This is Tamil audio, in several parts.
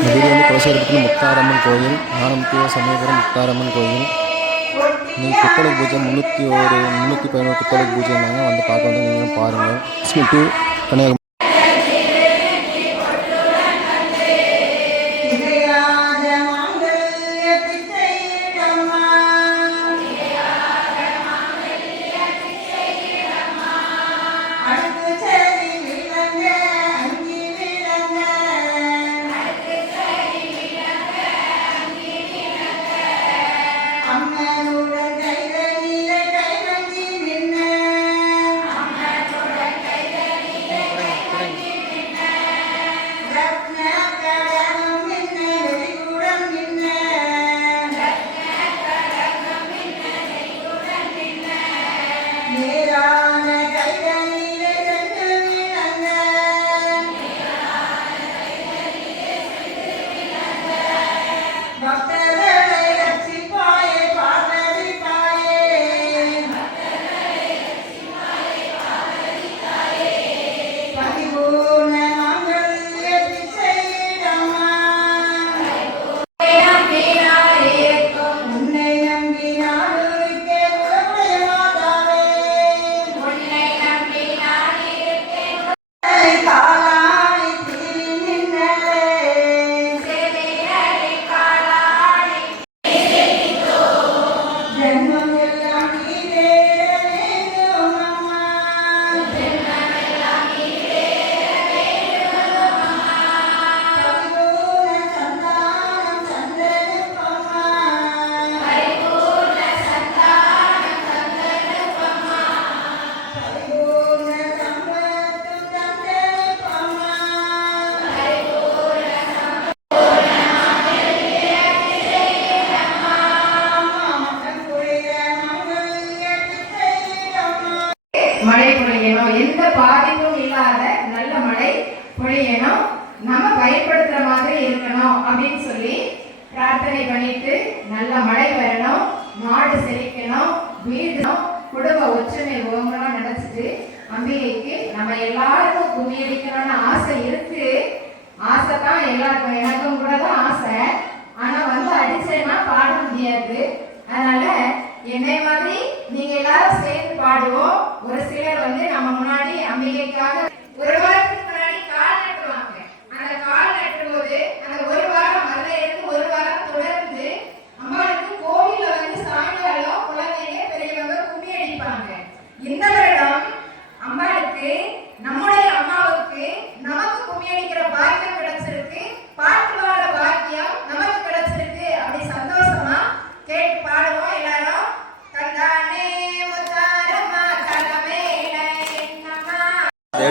இந்த வீடு வந்து முத்தாரம்மன் கோயில் ஆனந்திய சமயபுரம் முத்தாரம்மன் கோயில். நீங்கள் புத்தளை பூஜை முந்நூற்றி ஒரு முந்நூற்றி பதினோரு புத்தளை பூஜைனாங்க வந்து பார்க்க வந்து நீங்களும் பாருங்கள் டூ கன்னியாகுமரி எந்த பாதிப்பும் இல்லாத நல்ல மழை பொழியணும் நம்ம பயன்படுத்துற மாதிரி இருக்கணும் அப்படின்னு சொல்லி பிரார்த்தனை பண்ணிட்டு நல்ல மழை வரணும். நாடு செழிக்கணும். வீடு குடும்ப ஒற்றுமை ஓங்கலாம் நினைச்சிட்டு அம்பிகைக்கு நம்ம எல்லாருக்கும் கும்மியடிக்கணும்னு ஆசை இருக்கு. ஆசை தான் எல்லாருக்கும். எனக்கும் கூட தான் ஆசை. ஆனா வந்து அடிச்சேன்னா பாட முடியாது. அதனால என்னை மாதிரி நீங்க எல்லாரும் சேர்ந்து பாடுவோம். ஒரு சிலர் வந்து நம்ம முன்னாடி அம்பிகைக்காக ஒரு வாரத்துக்கு முன்னாடி கால் நட்டுவாங்க அந்த கால் நட்டும்போது அந்த ஒரு வாரம் அதுல இருந்து ஒரு வாரம் தொடர்ந்து அம்மாளுக்கு கோவில்ல வந்து சாயங்காலம் குழந்தைங்க பெரியவங்க கும்மி அடிப்பாங்க. இந்த வருடம் அம்மாளுக்கு நம்முடைய அம்மாவுக்கு நம்ம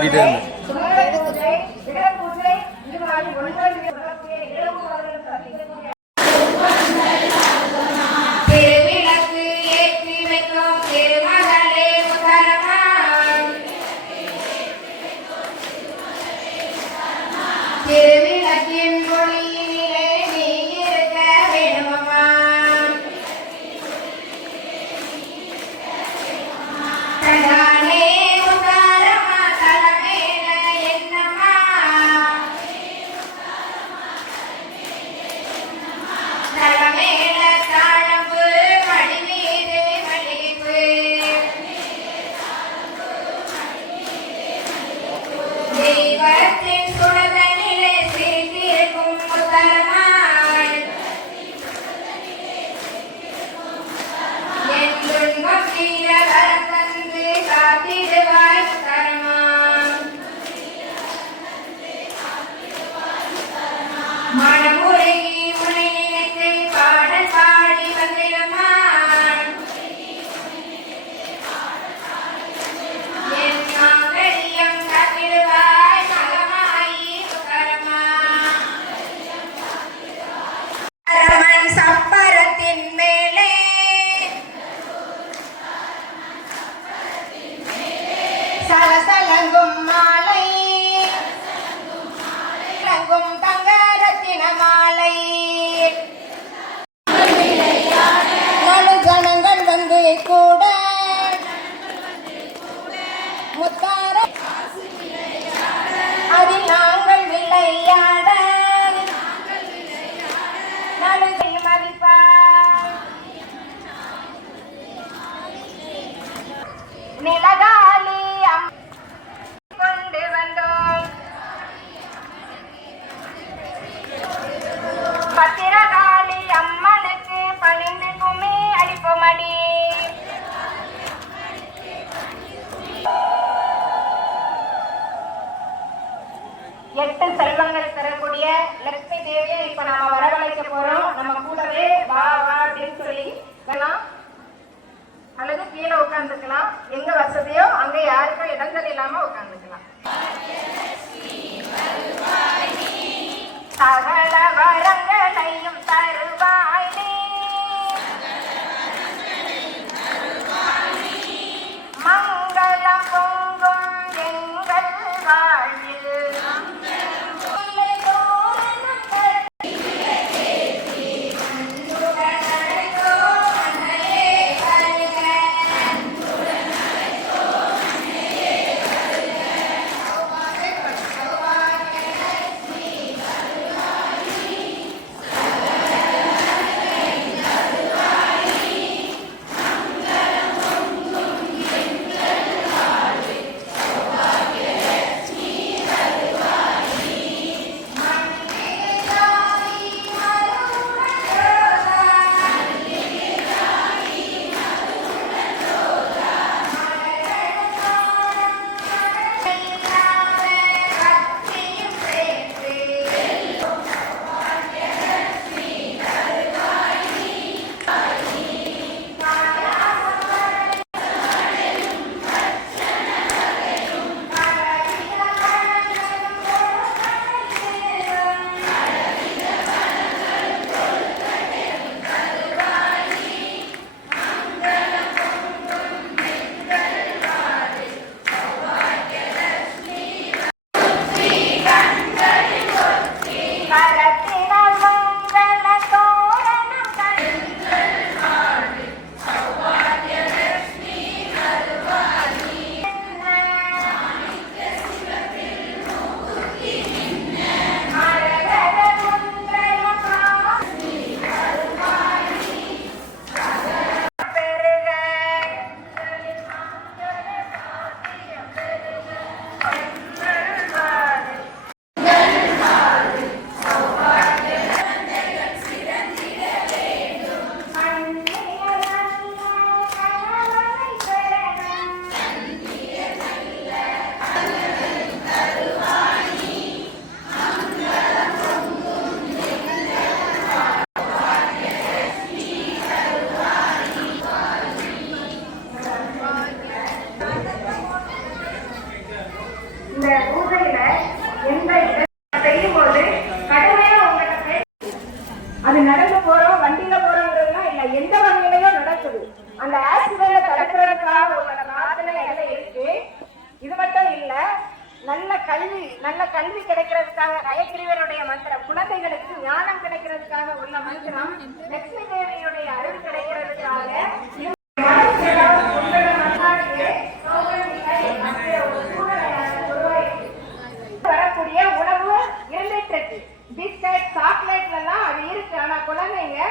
தேடிட்டே இருந்தேன் உட்காந்துக்கலாம் எங்க வசதியோ அங்க யாருக்கும் இடங்கள் இல்லாம உட்காந்துக்கலாம் சகல இந்த பூஜையில எந்த செய்யும் போது கடுமையா உங்கள்கிட்ட பேச அது நடந்து போறோம் வண்டியில போறோங்கிறதுலாம் இல்ல எந்த வகையிலயும் நடக்குது. அந்த ஆக்சிடென்ட்ல தடுக்கிறதுக்காக உங்களோட பிரார்த்தனை எல்லாம் இருக்கு. இது மட்டும் இல்ல நல்ல கல்வி நல்ல கல்வி கிடைக்கிறதுக்காக நயக்கிரிவருடைய மந்திரம் குழந்தைகளுக்கு ஞானம் கிடைக்கிறதுக்காக உள்ள மந்திரம் லட்சுமி தேவியுடைய அருள் கிடைக்கிறதுக்காக இந்த மனசுல உங்களோட மன்னாடியே சௌகரியங்களை அப்படியே ஒரு சூழலை உருவாக்கி வரக்கூடிய உணவு இருந்துட்டு இருக்கு பிஸ்கட் சாக்லேட்ல எல்லாம் அது இருக்கு ஆனா குழந்தைங்க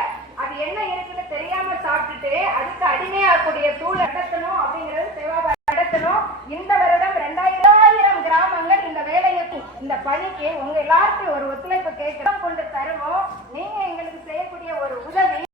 அது என்ன இருக்குன்னு தெரியாம சாப்பிட்டுட்டு அதுக்கு அடிமையாகக்கூடிய சூழல் நடத்தணும் அப்படிங்கிறது சேவா நடத்தணும். இந்த வருடம் ரெண்டாயிரம் கிராமங்கள் இந்த வேலையை இந்த பணிக்கு உங்க எல்லாருக்கும் ஒரு ஒத்துழைப்பு கேட்கிறோம் கொண்டு தருவோம் நீங்க எங்களுக்கு செய்யக்கூடிய ஒரு உதவி